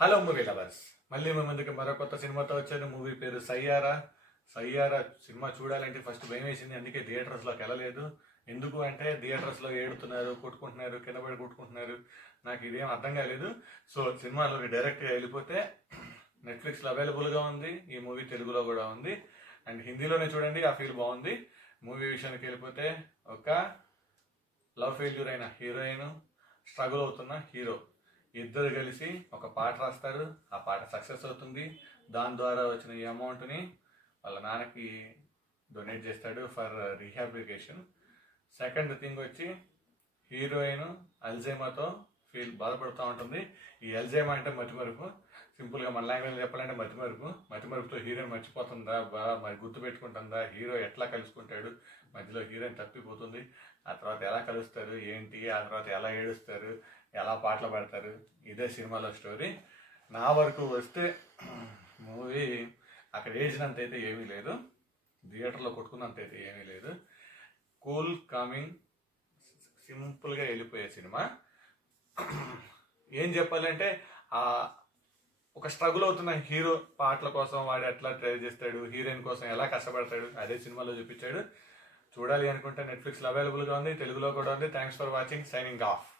Hello movie lovers, మళ్ళీ మీ ముందుకి మరో కొత్త సినిమాతో వచ్చాను. మూవీ పేరు సయ్యారా. సయ్యారా సినిమా చూడాలంటే ఫస్ట్ భయం వేసింది, అందుకే థియేటర్స్లోకి వెళ్ళలేదు. ఎందుకు అంటే థియేటర్స్లో ఏడుతున్నారు, కొట్టుకుంటున్నారు, కింద పడి కొట్టుకుంటున్నారు. నాకు ఇదేం అర్థం కాలేదు. సో సినిమాలోకి డైరెక్ట్గా వెళ్ళిపోతే నెట్ఫ్లిక్స్లో అవైలబుల్గా ఉంది. ఈ మూవీ తెలుగులో కూడా ఉంది అండ్ హిందీలోనే చూడండి, ఆ ఫీల్ బాగుంది. మూవీ విషయానికి వెళ్ళిపోతే ఒక లవ్ ఫెయిల్యూర్ అయిన హీరోయిన్, స్ట్రగుల్ అవుతున్న హీరో ఇద్దరు కలిసి ఒక పాట రాస్తారు. ఆ పాట సక్సెస్ అవుతుంది. దాని ద్వారా వచ్చిన ఈ అమౌంట్ని వాళ్ళ నాన్నకి డొనేట్ చేస్తాడు ఫర్ రీహాబిలిటేషన్. సెకండ్ థింగ్ వచ్చి హీరోయిన్ అల్జైమర్తో బాధపడుతూ ఉంటుంది. ఈ అల్జైమర్ అంటే మతిమరుపు. సింపుల్గా మన లాంగ్వేజ్ చెప్పాలంటే మతిమరుపుతో హీరోయిన్ మర్చిపోతుందా, మరి గుర్తు పెట్టుకుంటుందా, హీరో ఎట్లా కలుసుకుంటాడు, మధ్యలో హీరోయిన్ తప్పిపోతుంది, ఆ తర్వాత ఎలా కలుస్తారు ఏంటి, ఆ తర్వాత ఎలా ఏడుస్తారు, ఎలా పాటలు పాడతారు, ఇదే సినిమాలో స్టోరీ. నా వరకు వస్తే మూవీ అక్కడ ఏజినంత అయితే ఏమీ లేదు, థియేటర్లో కొట్టుకున్నంత అయితే ఏమీ లేదు. కూల్ కామింగ్ సింపుల్గా వెళ్ళిపోయే సినిమా. ఏం చెప్పాలంటే ఒక స్ట్రగుల్ అవుతున్న హీరో పాటల కోసం వాడు ఎట్లా ట్రై చేస్తాడు, హీరోయిన్ కోసం ఎలా కష్టపడతాడు, అదే సినిమాలో చూపించాడు. చూడాలి అనుకుంటే నెట్ఫ్లిక్స్లో అవైలబుల్గా ఉంది, తెలుగులో కూడా ఉంది. Thanks for watching. Signing off.